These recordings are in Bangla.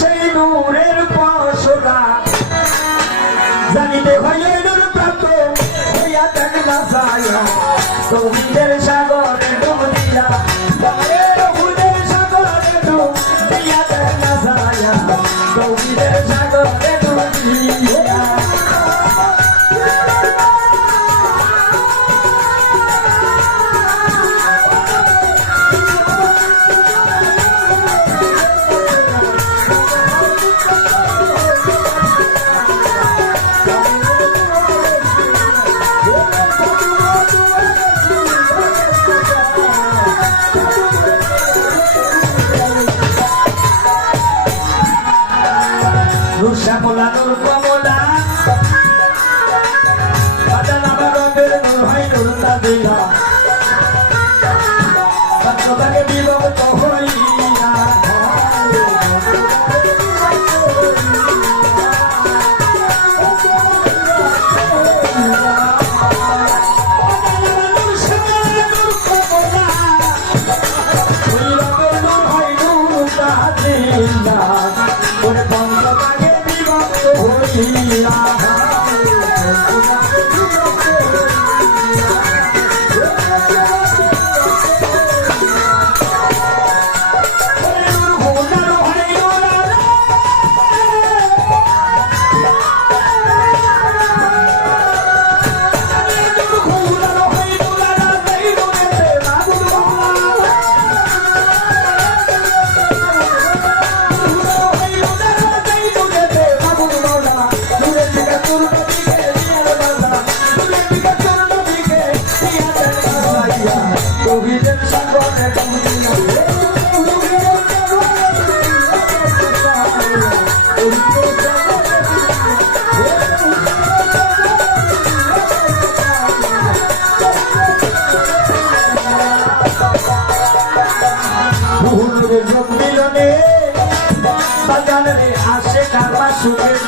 সেই নূরের পশোরা জানিতে হইলে নূর প্রাপ্ত হইয়া দেখ না যায়। তোমাদের শ্যামলা দুর্গম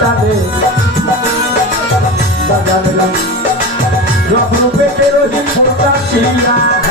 তালে বাজালাম রকম পেটে রহিম সন্তান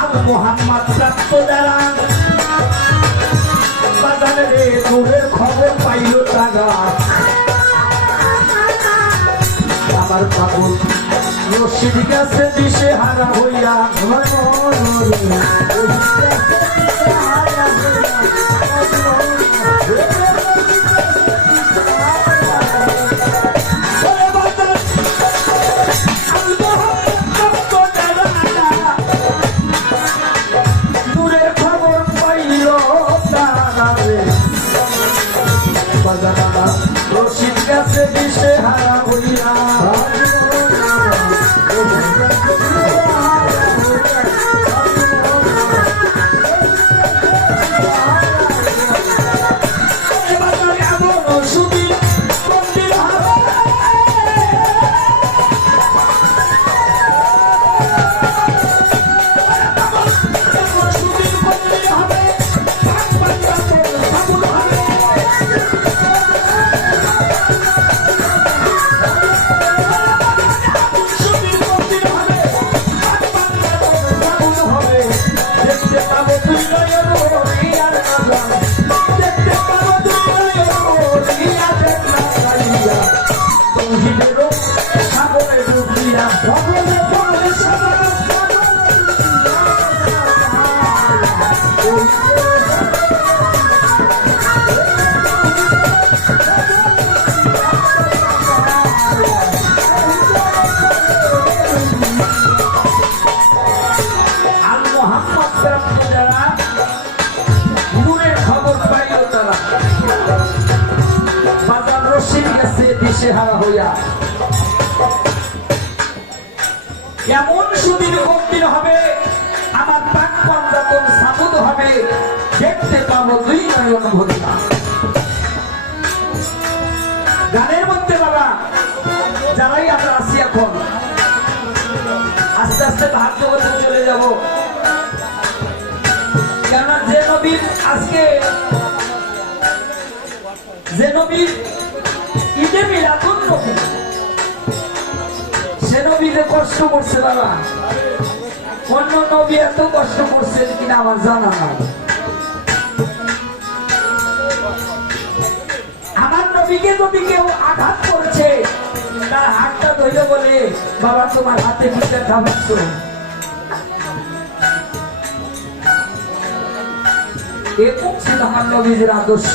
আল মোহাম্মদ প্রাপ্ত যারা বাজারে রে দূরের খবর পাইল তারা আমার কাপড় রশিদ গাছে দিশে হারা হইয়া ঘন হারা হইয়া হইয়া। এমন সুদিন কঠিন হবে? আমার পাক পঞ্জাতন সাবুদ হবে। দেখতে পাবো দুই ভরিয়া। গানের মধ্যে বাবা, যারাই আমরা আসি এখন, আস্তে আস্তে ভাগ্য বলে চলে যাব। কেননা যে নবীর আজকে, যে নবীর আমার নবীকে যদি কেউ আঘাত করছে, তার হাতটা ধরে বলে, বাবা, তোমার হাতে পিঠে খাবাচ্ছ এরকম ছিল আমার নবীদের আদর্শ।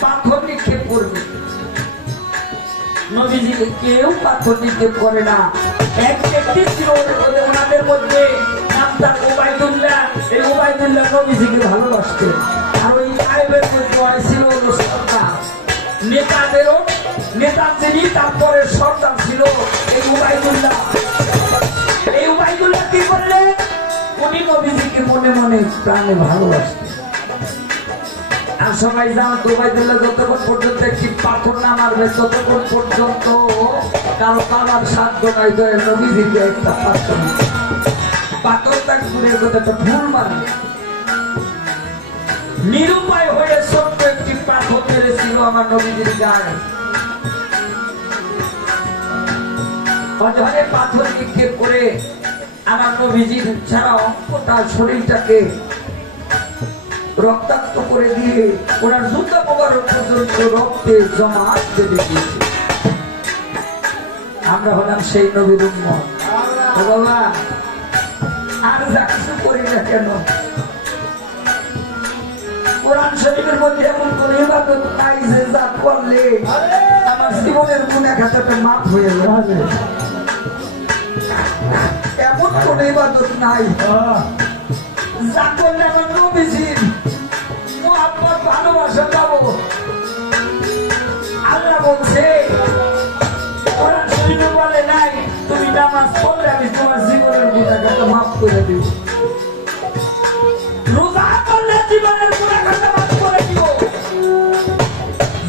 পাথর নিক্ষেপ করবে। কেউ পাথর নিক্ষেপ করে না। এক ব্যক্তি ছিল ওনাদের মধ্যে তারপরে সর্দার ছিল এই উবাইদুল্লাহ এই উবাইদুল্লাহ কি উনি নবীজিকে মনে মনে প্রাণে ভালোবাসতেন। জানত উবাইদুল্লাহ যতক্ষণ পর্যন্ত একটি পাথর না মারবে, ততক্ষণ পর্যন্ত কারও পালার সাধ্য নবীজিকে একটা পাথর পাথর কথা একটা ভুল মারবে। নিরুপায় হয়ে ছোট্ট একটি পাথর মেরেছিল আমার গায়ে। পাথর নিক্ষেপ করে আমার নবীজির সারা অঙ্কটা, শরীরটাকে রক্তাক্ত করে দিয়ে ওনার জুতা মোবারক পর্যন্ত রক্তে জমা বেঁধে দিয়েছে আমরা হলাম সেই নবীর বাবা, আর যা কিছু করি না কেন? কোরআন মধ্যে এমন নাই যে করলে আমার জীবনের গুণে খাতাটা মাপ হয়ে যাবে এমন কোন ইবাদত নাই। যা করলে আমার মোহাম্মদ ভালোবাসা পাবো। আল্লাহ বলছে কোরআন শরীফে বলে নাই, তুমি নামাজ পড়লে তোমার জীবনের মাফ করে দিব। রোজা জীবনের গুণাগাটা করে দিব।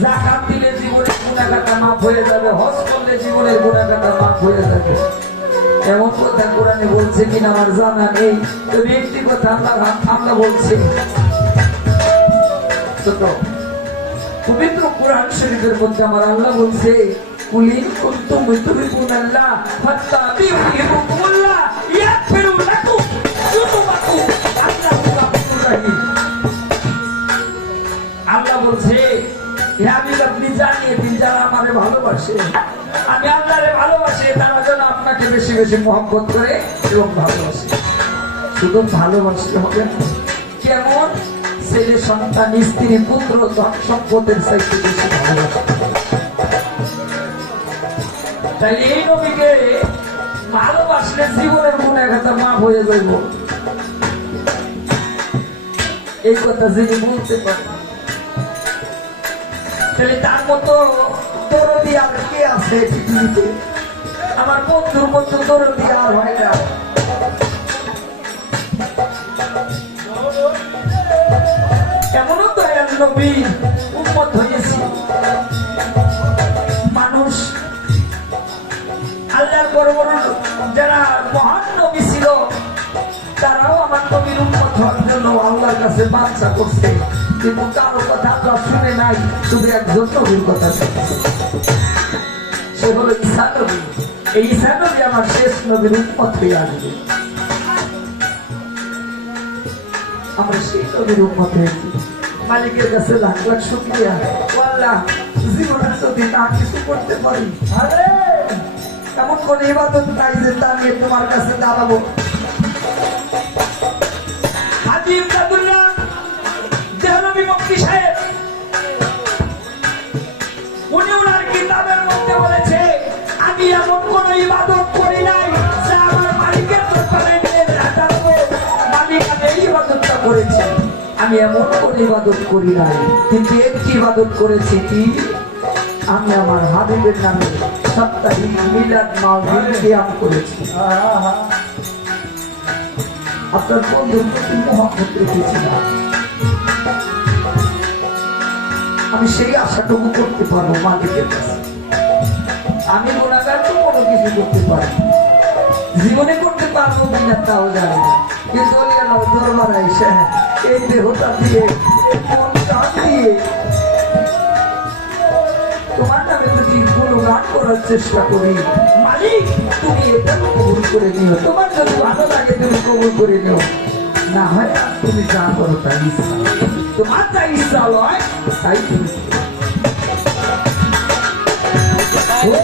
জাকাত দিলে জীবনের গুণাগাটা মাফ হয়ে যাবে, হজ করলে জীবনের গুণাগাটা মাফ হয়ে যাবে। এমন কথা কোরআনে বলছে কিনা আমার জানা নেই, তবে একটি কথা আমরা বলছি ছোট। পবিত্র কোরআন শরীফের মধ্যে আমার আল্লাহ বলছে, কুলিন কুনতুম তুহিব্বুনাল্লাহ ফাত্তাবিউনি ইউহিব্বুকুমুল্লাহ ইয়াগফিরু লাকুম যুনুবাকুম। আল্লাহু গাফুরুর রাহিম আল্লাহ বলছে, হে আমি আপনি জানিয়ে দিন যারা আমারে ভালোবাসে আমি আল্লাহরে ভালোবাসি, তারা যেন আপনাকে বেশি বেশি মহব্বত করে এবং ভালোবাসে। শুধু ভালোবাসলে হবে কেমন? ছেলে, সন্তান, স্ত্রী, পুত্র সম্পদের চাইতে বেশি ভালোবাসে। এই নবীকে ভালোবাসলে জীবনের মনে একটা মাপ হয়ে যাইব। এই কথা যিনি বলতে পারেন। তার মতো দরদি আর কে আছে পৃথিবীতে? আমার বন্ধুর মতো দরদি আর হয় না। এমনও নবী উন্মত হয়েছি মানুষ, আল্লাহর বড় বড় যারা মহান নবী ছিল, তারাও আমার নবীর উন্মত হওয়ার জন্য আল্লাহর কাছে বাচ্চা করছে। কিন্তু কারও কথা আল্লাহ শুনে নাই, শুধু একজন নবীর কথা সে হলো ঈসা নবী। এই ঈসা নবী আমার শেষ নবীর উন্মত হয়ে আসবে। আমরা সেই নবীর উন্মত হয়েছি। মালিকের কাছে লাখ লাখ শুক্রিয়া। আল্লাহ জীবনে যদি না কিছু করতে পারি এমন কোন ইবাদত নাই যে তা নিয়ে তোমার কাছে দাঁড়াবো। হাজি ইমদাদুল্লাহ দেহলবি মক্কি সাহেব, উনি ওনার কিতাবের মধ্যে বলেছে আমি এমন কোন ইবাদত করি নাই। কিন্তু একটি ইবাদত করেছি কি? আমি আমার হাবিবের নামে সাপ্তাহিক মিলাদ মাহফিল কিয়াম করেছি। আপনার বন্ধুর প্রতি মহব্বত রেখেছিলাম। আমি সেই আশাটুকু করতে পারব মালিকের কাছে। আমি গুণাগার তো কোনো কিছু করতে পারি। জীবনে করতে পারব কিনা তাও জানি না। কিন্তু আমার দরবার আইসা এই দেহটা দিয়ে মনটা দিয়ে তোমার নামে যদি কোনো গান করার চেষ্টা করি মালিক তুমি এটা কবুল করে নিও তোমার যদি ভালো লাগে তুমি কবুল করে নিও না হয় তুমি যা করো তাই ইচ্ছা তোমার যা ইচ্ছা হয় তাই তুমি করো।